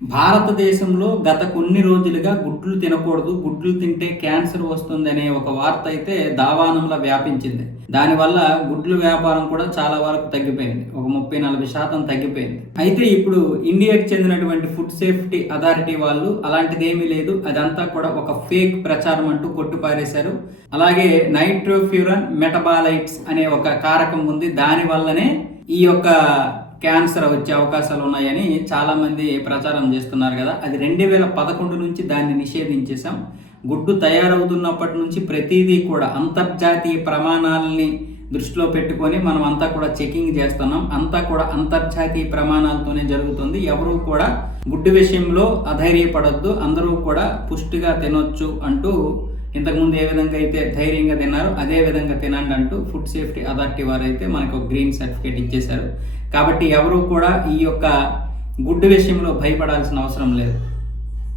భారతదేశంలో గత కొన్ని రోజులుగా గుడ్లు తినకూడదు, గుడ్లు తింటే క్యాన్సర్ వస్తుందనే ఒక వార్త అయితే దావానంలా వ్యాపించింది. దానివల్ల గుడ్లు వ్యాపారం కూడా చాలా వరకు తగ్గిపోయింది. ఒక 30-40% తగ్గిపోయింది. అయితే ఇప్పుడు ఇండియాకి చెందినటువంటి ఫుడ్ సేఫ్టీ అథారిటీ వాళ్ళు అలాంటిదేమీ లేదు, అదంతా కూడా ఒక ఫేక్ ప్రచారం అంటూ కొట్టిపారేశారు. అలాగే నైట్రోఫ్యూరన్ మెటబాలైట్స్ అనే ఒక కారకం ఉంది, దాని వల్లనే ఈ యొక్క క్యాన్సర్ వచ్చే అవకాశాలు ఉన్నాయని చాలా మంది ప్రచారం చేస్తున్నారు కదా. అది 2011 నుంచి దాన్ని నిషేధించేశాం. గుడ్డు తయారవుతున్నప్పటి నుంచి ప్రతిదీ కూడా అంతర్జాతీయ ప్రమాణాలని దృష్టిలో పెట్టుకొని మనం అంతా కూడా చెకింగ్ చేస్తున్నాం. అంతా కూడా అంతర్జాతీయ ప్రమాణాలతోనే జరుగుతుంది. ఎవరు కూడా గుడ్డు విషయంలో అధైర్యపడొద్దు, అందరూ కూడా పుష్టిగా తినొచ్చు అంటూ ఇంతకుముందు ఏ విధంగా అయితే ధైర్యంగా తిన్నారో అదే విధంగా తినండి అంటూ ఫుడ్ సేఫ్టీ అథారిటీ వారు అయితే మనకు ఒక గ్రీన్ సర్టిఫికేట్ ఇచ్చేశారు. కాబట్టి ఎవరు కూడా ఈ యొక్క గుడ్డు విషయంలో భయపడాల్సిన అవసరం లేదు.